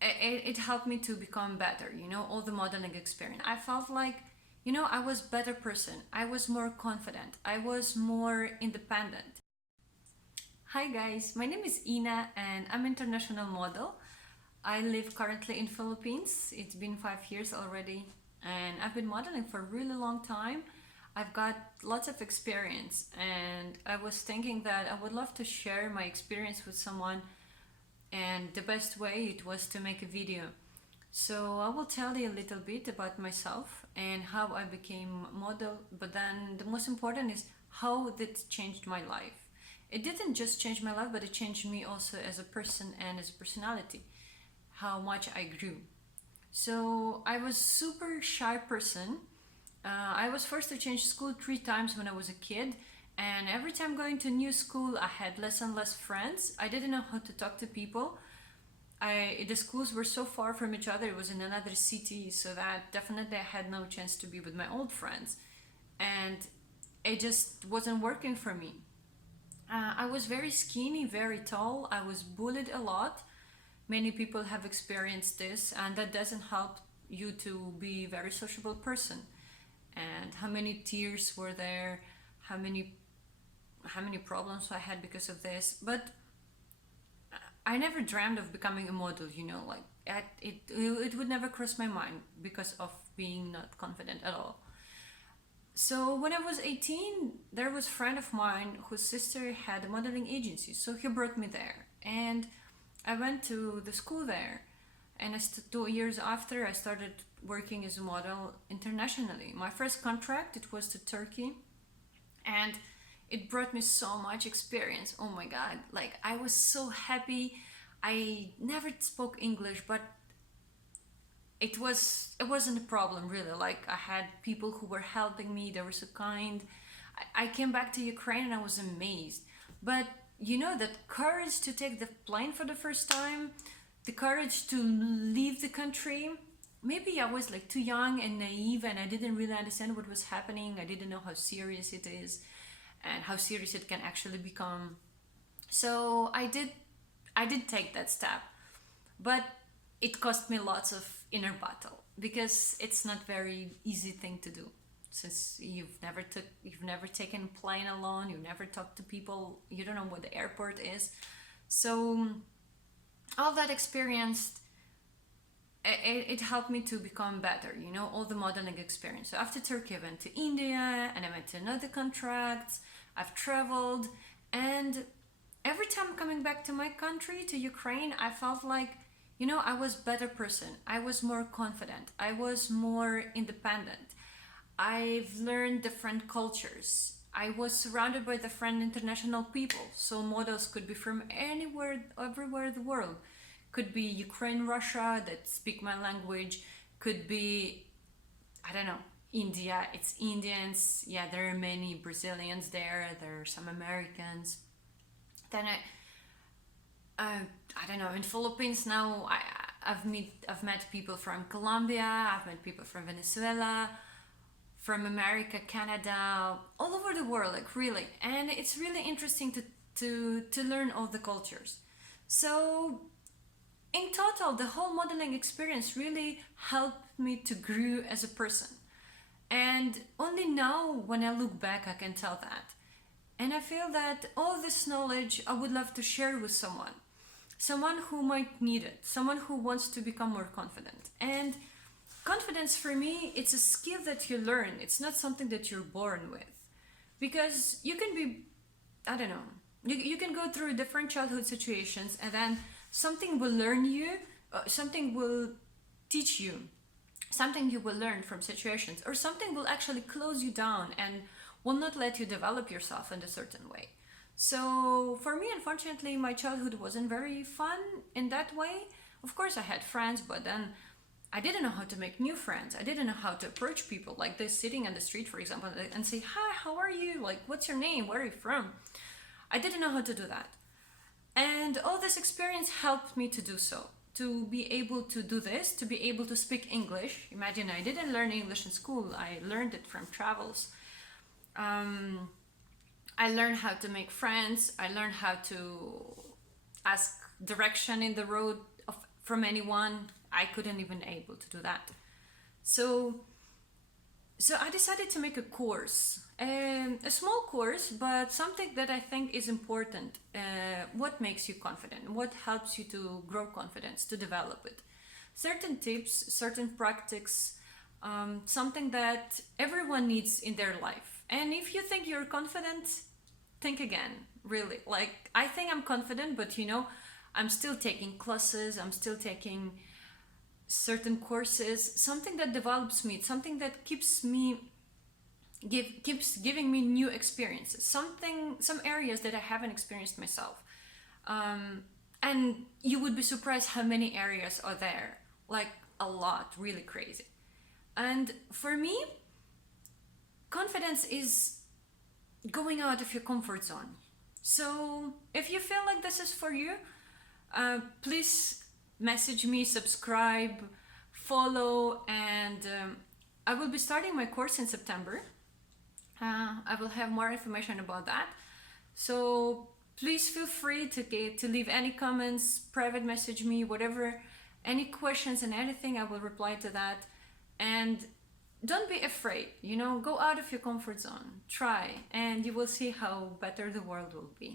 it helped me to become better, all the modeling experience. I felt like, I was a better person. I was more confident. I was more independent. Hi guys, my name is Ina and I'm an international model. I live currently in Philippines. It's been 5 years already and I've been modeling for a really long time. I've got lots of experience and I was thinking that I would love to share my experience with someone, and the best way it was to make a video. So I will tell you a little bit about myself and how I became a model, but then the most important is how it changed my life. It didn't just change my life, but it changed me also as a person and as a personality, how much I grew. So I was super shy person. I was forced to change school 3 times when I was a kid, and every time going to new school, I had less and less friends. I didn't know how to talk to people. The schools were so far from each other. It was in another city, so that definitely I had no chance to be with my old friends, and it just wasn't working for me. I was very skinny, very tall. I was bullied a lot. Many people have experienced this, and that doesn't help you to be a very sociable person. And how many tears were there? How many problems I had because of this? But I never dreamed of becoming a model. Like it would never cross my mind because of being not confident at all. So when I was 18, there was a friend of mine whose sister had a modeling agency. So he brought me there, and I went to the school there. And 2 years after, I started working as a model internationally. My first contract, it was to Turkey, and it brought me so much experience. Oh my god, like I was so happy. I never spoke English, but it wasn't a problem really. Like I had people who were helping me. They were so kind. I came back to Ukraine and I was amazed. But that courage to take the plane for the first time, the courage to leave the country. Maybe I was like too young and naive and I didn't really understand what was happening. I didn't know how serious it is and how serious it can actually become. So I did take that step, but it cost me lots of inner battle because it's not very easy thing to do, since you've never taken a plane alone, you never talked to people, you don't know what the airport is. So all that experience, it helped me to become better, all the modeling experience. So after Turkey, I went to India and I went to another contracts. I've traveled, and every time coming back to my country, to Ukraine, I felt like, I was a better person. I was more confident. I was more independent. I've learned different cultures. I was surrounded by different international people. So models could be from anywhere, everywhere in the world. Could be Ukraine, Russia, that speak my language. Could be, I don't know, India, it's Indians. Yeah, there are many Brazilians there. There are some Americans. Then I don't know, in Philippines now, I've met people from Colombia. I've met people from Venezuela, from America, Canada, all over the world, like really. And it's really interesting to learn all the cultures. So in total, the whole modeling experience really helped me to grow as a person. And only now, when I look back, I can tell that. And I feel that all this knowledge I would love to share with someone who might need it, someone who wants to become more confident. And confidence for me, it's a skill that you learn. It's not something that you're born with. Because you can be, I don't know, you can go through different childhood situations, and then something will learn you, something will teach you, something you will learn from situations, or something will actually close you down and will not let you develop yourself in a certain way. So for me, unfortunately, my childhood wasn't very fun in that way. Of course, I had friends, but then I didn't know how to make new friends. I didn't know how to approach people like this, sitting on the street, for example, and say, "Hi, how are you? Like, what's your name? Where are you from?" I didn't know how to do that. And all this experience helped me to do so, to be able to do this, to be able to speak English. Imagine, I didn't learn English in school. I learned it from travels. I learned how to make friends. I learned how to ask direction in the road from anyone. I couldn't even able to do that. So I decided to make a course, a small course, but something that I think is important. What makes you confident? What helps you to grow confidence, to develop it? Certain tips, certain practices, something that everyone needs in their life. And if you think you're confident, think again, really. Like, I think I'm confident, but I'm still taking classes, I'm still taking certain courses, something that develops me, something that keeps giving me new experiences, some areas that I haven't experienced myself. And you would be surprised how many areas are there, like a lot, really crazy. And for me, confidence is going out of your comfort zone. So if you feel like this is for you, please message me, subscribe, follow, and I will be starting my course in September. I will have more information about that. So please feel free to leave any comments, private message me, whatever, any questions and anything, I will reply to that. And don't be afraid, go out of your comfort zone, try, and you will see how better the world will be.